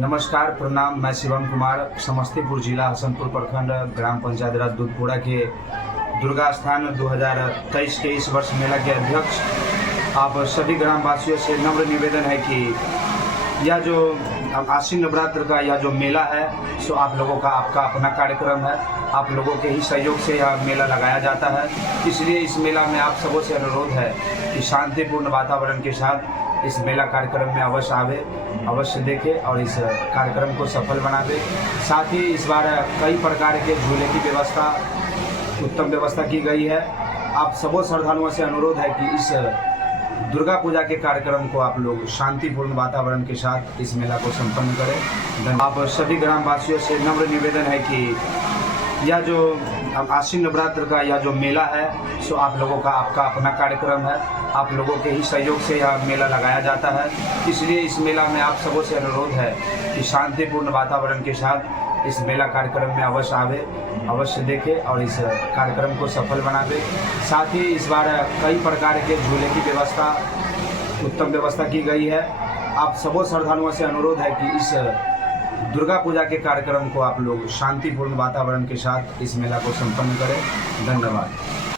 नमस्कार, प्रणाम। मैं शिवम कुमार, समस्तीपुर जिला हसनपुर प्रखंड ग्राम पंचायत राज दूधपुरा के दुर्गा स्थान 2023 के इस वर्ष मेला के अध्यक्ष। आप सभी ग्रामवासियों से नम्र निवेदन है कि यह जो आश्विन नवरात्र का यह जो मेला है सो आप लोगों का आपका अपना कार्यक्रम है। आप लोगों के ही सहयोग से यह मेला लगाया जाता है। इसलिए इस मेला में आप सबों से अनुरोध है कि शांतिपूर्ण वातावरण के साथ इस मेला कार्यक्रम में अवश्य आवे, अवश्य देखे और इस कार्यक्रम को सफल बनावे। साथ ही इस बार कई प्रकार के झूले की व्यवस्था, उत्तम व्यवस्था की गई है। आप सबों श्रद्धालुओं से अनुरोध है कि इस दुर्गा पूजा के कार्यक्रम को आप लोग शांतिपूर्ण वातावरण के साथ इस मेला को संपन्न करें। आप सभी ग्रामवासियों से नम्र निवेदन है कि यह जो आश्विन नवरात्र का यह जो मेला है सो आप लोगों का आपका अपना कार्यक्रम है। आप लोगों के ही सहयोग से यह मेला लगाया जाता है। इसलिए इस मेला में आप सबों से अनुरोध है कि शांतिपूर्ण वातावरण के साथ इस मेला कार्यक्रम में अवश्य आवे, अवश्य देखे और इस कार्यक्रम को सफल बनावे। साथ ही इस बार कई प्रकार के झूले की व्यवस्था, उत्तम व्यवस्था की गई है। आप सबों श्रद्धालुओं से अनुरोध है कि इस दुर्गा पूजा के कार्यक्रम को आप लोग शांतिपूर्ण वातावरण के साथ इस मेला को संपन्न करें। धन्यवाद।